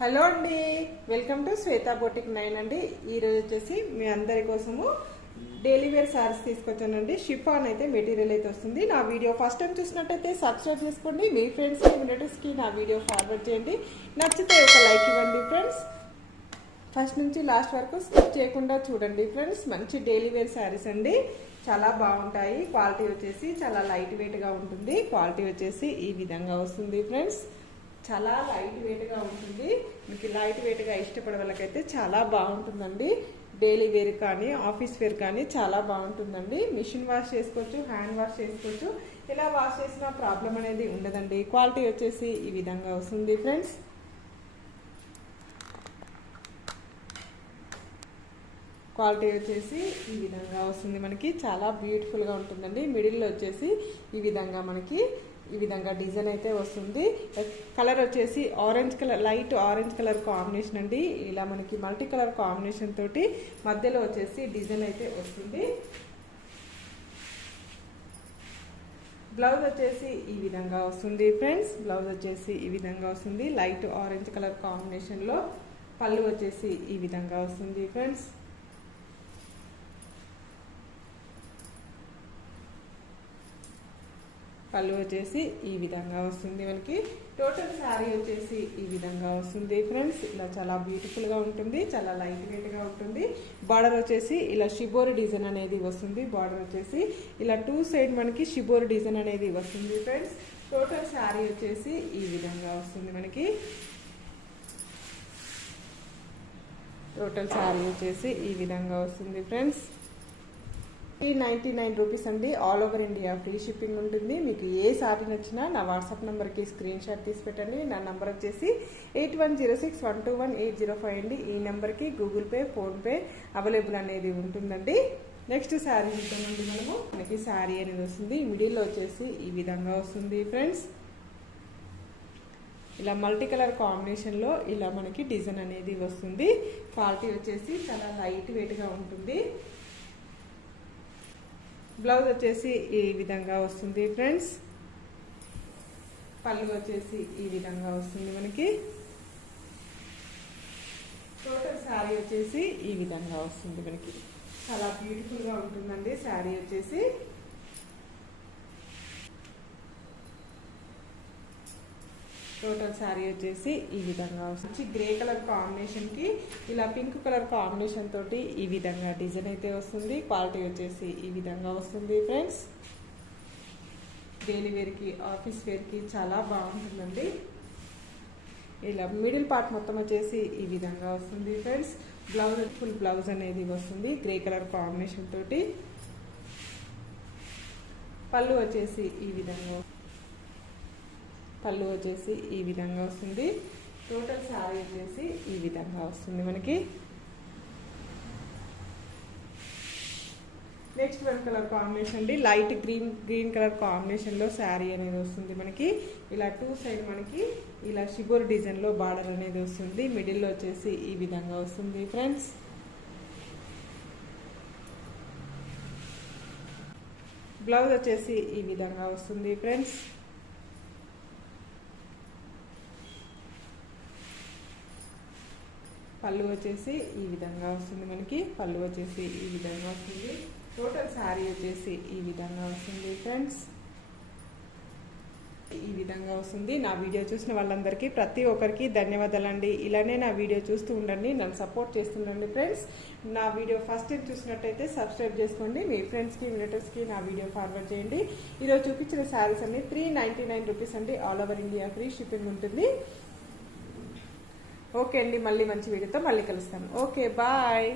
Hello అండి, welcome to Shweta boutique 9 అండి. ఈరోజు వచ్చేసి మీ అందరి కోసము డైలీ వేర్ సారీస్ తీసుకొచ్చానండి. షిఫాన్ అయితే మెటీరియల్ అయితే వస్తుంది. నా వీడియో ఫస్ట్ టైం చూసినట్టయితే సబ్స్క్రైబ్ చేసుకోండి. మీ ఫ్రెండ్స్కి రిలేటివ్స్కి నా వీడియో ఫార్వర్డ్ చేయండి. నచ్చితే ఒక లైక్ ఇవ్వండి ఫ్రెండ్స్. ఫస్ట్ నుంచి లాస్ట్ వరకు స్కిప్ చేయకుండా చూడండి ఫ్రెండ్స్. మంచి డైలీ వేర్ శారీస్ అండి, చాలా బాగుంటాయి. క్వాలిటీ వచ్చేసి చాలా లైట్ వెయిట్గా ఉంటుంది. క్వాలిటీ వచ్చేసి ఈ విధంగా వస్తుంది ఫ్రెండ్స్. చాలా లైట్ వెయిట్గా ఉంటుంది. మీకు లైట్ వెయిట్గా ఇష్టపడే వాళ్ళకైతే చాలా బాగుంటుందండి. డైలీ వేర్ కానీ ఆఫీస్ వేర్ కానీ చాలా బాగుంటుందండి. మిషన్ వాష్ చేసుకోవచ్చు, హ్యాండ్ వాష్ చేసుకోవచ్చు. ఇలా వాష్ చేసిన ప్రాబ్లం అనేది ఉండదండి. క్వాలిటీ వచ్చేసి ఈ విధంగా వస్తుంది ఫ్రెండ్స్. క్వాలిటీ వచ్చేసి ఈ విధంగా వస్తుంది. మనకి చాలా బ్యూటిఫుల్గా ఉంటుందండి. మిడిల్లో వచ్చేసి ఈ విధంగా మనకి ఈ విధంగా డిజైన్ అయితే వస్తుంది. కలర్ వచ్చేసి orange colour, light orange colour combination అండి. ఇలా మనకి మల్టీ కలర్ కాంబినేషన్ తోటి మధ్యలో వచ్చేసి డిజైన్ అయితే వస్తుంది. బ్లౌజ్ వచ్చేసి ఈ విధంగా వస్తుంది ఫ్రెండ్స్. బ్లౌజ్ వచ్చేసి ఈ విధంగా వస్తుంది. లైట్ ఆరెంజ్ కలర్ కాంబినేషన్లో పళ్ళు వచ్చేసి ఈ విధంగా వస్తుంది ఫ్రెండ్స్. పళ్ళు వచ్చేసి ఈ విధంగా వస్తుంది. మనకి టోటల్ శారీ వచ్చేసి ఈ విధంగా వస్తుంది ఫ్రెండ్స్. ఇలా చాలా బ్యూటిఫుల్గా ఉంటుంది, చాలా లైట్ వెయిట్గా ఉంటుంది. బార్డర్ వచ్చేసి ఇలా షిబోరి డిజైన్ అనేది వస్తుంది. బార్డర్ వచ్చేసి ఇలా 2 సైడ్ మనకి షిబోరి డిజైన్ అనేది వస్తుంది ఫ్రెండ్స్. టోటల్ శారీ వచ్చేసి ఈ విధంగా వస్తుంది మనకి. టోటల్ శారీ వచ్చేసి ఈ విధంగా వస్తుంది ఫ్రెండ్స్. 99 రూపీస్ అండి. All over India free shipping ఉంటుంది. మీకు ఏ సారీ నచ్చినా నా వాట్సాప్ నెంబర్కి స్క్రీన్ షాట్ తీసి పెట్టండి. నా నెంబర్ వచ్చేసి 8106121805 అండి. ఈ నెంబర్కి గూగుల్ పే, ఫోన్పే అవైలబుల్ అనేది ఉంటుందండి. నెక్స్ట్ శారీ చూద్దామండి మనము. మనకి శారీ అనేది వస్తుంది. మిడిల్లో వచ్చేసి ఈ విధంగా వస్తుంది ఫ్రెండ్స్. ఇలా మల్టీ కలర్ కాంబినేషన్లో ఇలా మనకి డిజైన్ అనేది వస్తుంది. క్వాలిటీ వచ్చేసి చాలా లైట్ వెయిట్గా ఉంటుంది. బ్లౌజ్ వచ్చేసి ఈ విధంగా వస్తుంది ఫ్రెండ్స్. పళ్ళు వచ్చేసి ఈ విధంగా వస్తుంది మనకి. టోటల్ శారీ వచ్చేసి ఈ విధంగా వస్తుంది మనకి. చాలా బ్యూటిఫుల్గా ఉంటుందండి శారీ వచ్చేసి. టోటల్ శారీ వచ్చేసి ఈ విధంగా వస్తుంది. గ్రే కలర్ కాంబినేషన్కి ఇలా పింక్ కలర్ కాంబినేషన్ తోటి ఈ విధంగా డిజైన్ అయితే వస్తుంది. క్వాలిటీ వచ్చేసి ఈ విధంగా వస్తుంది ఫ్రెండ్స్. డైలీ వేర్కి ఆఫీస్ వేర్కి చాలా బాగుంటుందండి. ఇలా మిడిల్ పార్ట్ మొత్తం వచ్చేసి ఈ విధంగా వస్తుంది ఫ్రెండ్స్. బ్లౌజ్ ఫుల్ బ్లౌజ్ అనేది వస్తుంది గ్రే కలర్ కాంబినేషన్ తోటి. పళ్ళు వచ్చేసి ఈ విధంగా, పళ్ళు వచ్చేసి ఈ విధంగా వస్తుంది. టోటల్ శారీ వచ్చేసి ఈ విధంగా వస్తుంది మనకి. నెక్స్ట్ వన్ కలర్ కాంబినేషన్ అండి. లైట్ గ్రీన్ కలర్ కాంబినేషన్లో శారీ అనేది వస్తుంది మనకి. ఇలా 2 సైడ్ మనకి ఇలా షిబోర్ డిజైన్లో బార్డర్ అనేది వస్తుంది. మిడిల్లో వచ్చేసి ఈ విధంగా వస్తుంది ఫ్రెండ్స్. బ్లౌజ్ వచ్చేసి ఈ విధంగా వస్తుంది ఫ్రెండ్స్. పళ్ళు వచ్చేసి ఈ విధంగా వస్తుంది మనకి. పళ్ళు వచ్చేసి ఈ విధంగా వస్తుంది. టోటల్ శారీ వచ్చేసి ఈ విధంగా వస్తుంది ఫ్రెండ్స్. ఈ విధంగా వస్తుంది. నా వీడియో చూసిన వాళ్ళందరికీ ప్రతి ఒక్కరికి ధన్యవాదాలండి. ఇలానే నా వీడియో చూస్తూ ఉండండి, నన్ను సపోర్ట్ చేస్తుండండి ఫ్రెండ్స్. నా వీడియో ఫస్ట్ టైం చూసినట్టయితే సబ్స్క్రైబ్ చేసుకోండి. మీ ఫ్రెండ్స్కి, రిలేటివ్స్కి నా వీడియో ఫార్వర్డ్ చేయండి. ఈరోజు చూపించిన శారీస్ అన్ని 399 రూపీస్ అండి. All over India free shipping ఉంటుంది. ఓకే అండి, మళ్ళీ మంచి వీడియోతో మళ్ళీ కలుస్తాను. Okay, bye.